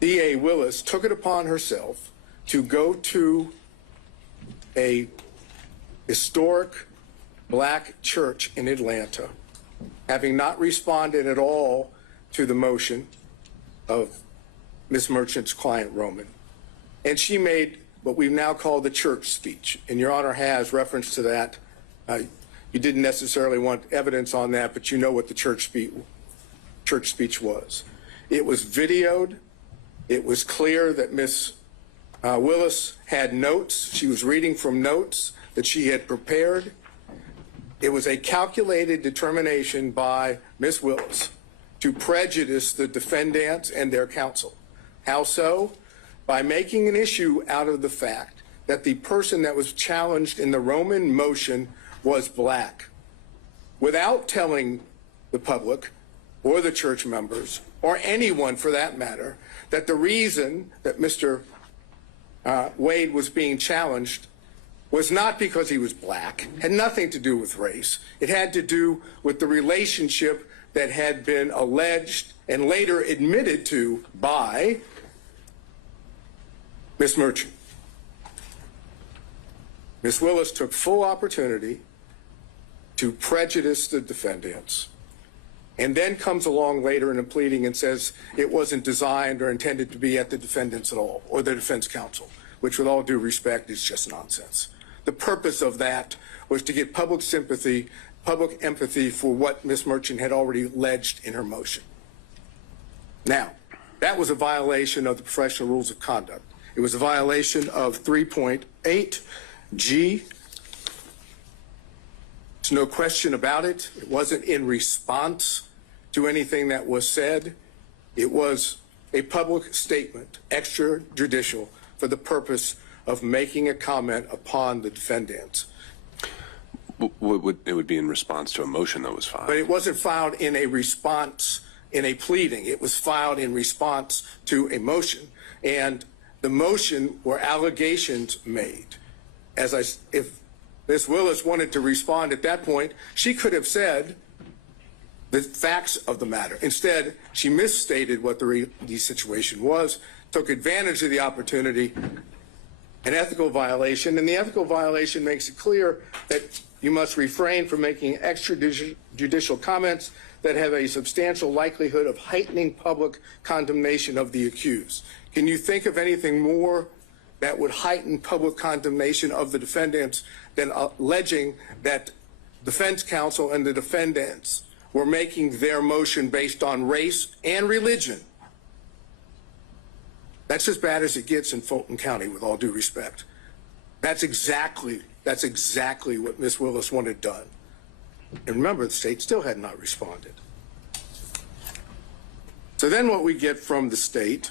D.A. Willis took it upon herself to go to a historic black church in Atlanta, having not responded at all to the motion of Ms. Merchant's client, Roman. And she made what we've now called the church speech. And Your Honor has reference to that. You didn't necessarily want evidence on that, but you know what the church speech was. It was videoed. It was clear that Ms. Willis had notes. She was reading from notes that she had prepared. It was a calculated determination by Ms. Willis to prejudice the defendants and their counsel. How so? By making an issue out of the fact that the person that was challenged in the Roman motion was black, without telling the public or the church members or anyone for that matter that the reason that Mr. Wade was being challenged was not because he was black, had nothing to do with race. It had to do with the relationship that had been alleged and later admitted to by Ms. Merchant. Ms. Willis took full opportunity to prejudice the defendants, and then comes along later in a pleading and says it wasn't designed or intended to be at the defendants at all, or the defense counsel, which with all due respect is just nonsense. The purpose of that was to get public sympathy, public empathy for what Ms. Merchant had already alleged in her motion. Now, that was a violation of the professional rules of conduct. It was a violation of 3.8 G. There's no question about it. It wasn't in response to anything that was said. It was a public statement, extrajudicial, for the purpose of making a comment upon the defendants. It would be in response to a motion that was filed. But it wasn't filed in a response, in a pleading. It was filed in response to a motion. And the motion were allegations made. If Ms. Willis wanted to respond at that point, she could have said the facts of the matter. Instead, she misstated what the situation was, took advantage of the opportunity, an ethical violation, and the ethical violation makes it clear that you must refrain from making extrajudicial comments that have a substantial likelihood of heightening public condemnation of the accused. Can you think of anything more that would heighten public condemnation of the defendants than alleging that defense counsel and the defendants were making their motion based on race and religion? That's as bad as it gets in Fulton County, with all due respect. That's exactly what Ms. Willis wanted done. And remember, the state still had not responded. So then what we get from the state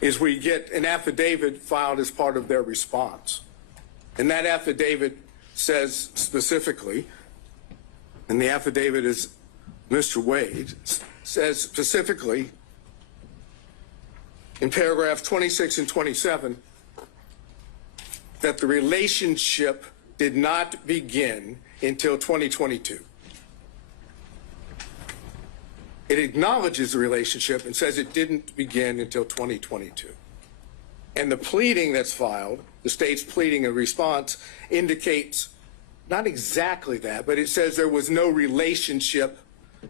is we get an affidavit filed as part of their response. And that affidavit says specifically, and the affidavit is Mr. Wade, says specifically in paragraph 26 and 27 that the relationship did not begin until 2022. It acknowledges the relationship and says it didn't begin until 2022. And the pleading that's filed, the state's pleading in response, indicates not exactly that, but it says there was no relationship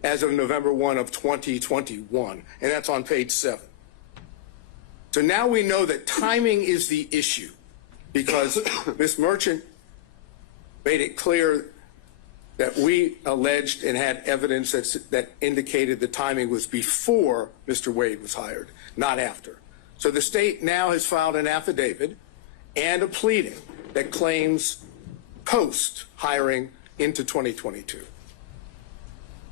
as of November 1 of 2021, and that's on page 7. So now we know that timing is the issue, because Ms. Merchant made it clear that we alleged and had evidence that indicated the timing was before Mr. Wade was hired, not after. So the state now has filed an affidavit and a pleading that claims post-hiring into 2022.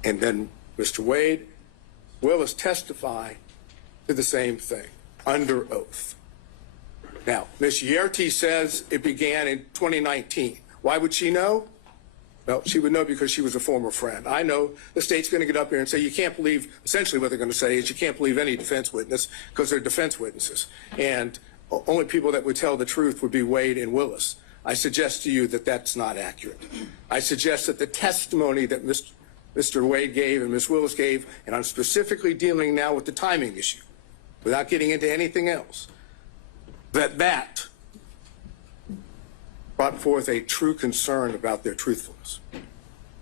And then Mr. Wade will testify to the same thing under oath. Now, Ms. Yerty says it began in 2019. Why would she know? Well, she would know because she was a former friend. I know the state's going to get up here and say you can't believe, essentially what they're going to say is you can't believe any defense witness because they're defense witnesses. And only people that would tell the truth would be Wade and Willis. I suggest to you that that's not accurate. I suggest that the testimony that Mr. Wade gave and Ms. Willis gave, and I'm specifically dealing now with the timing issue, without getting into anything else, that brought forth a true concern about their truthfulness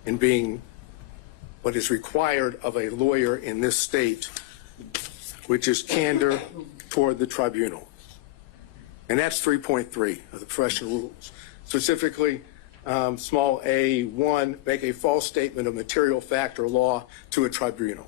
in being what is required of a lawyer in this state, which is candor toward the tribunal. And that's 3.3 of the professional rules. Specifically, small a1, make a false statement of material fact or law to a tribunal.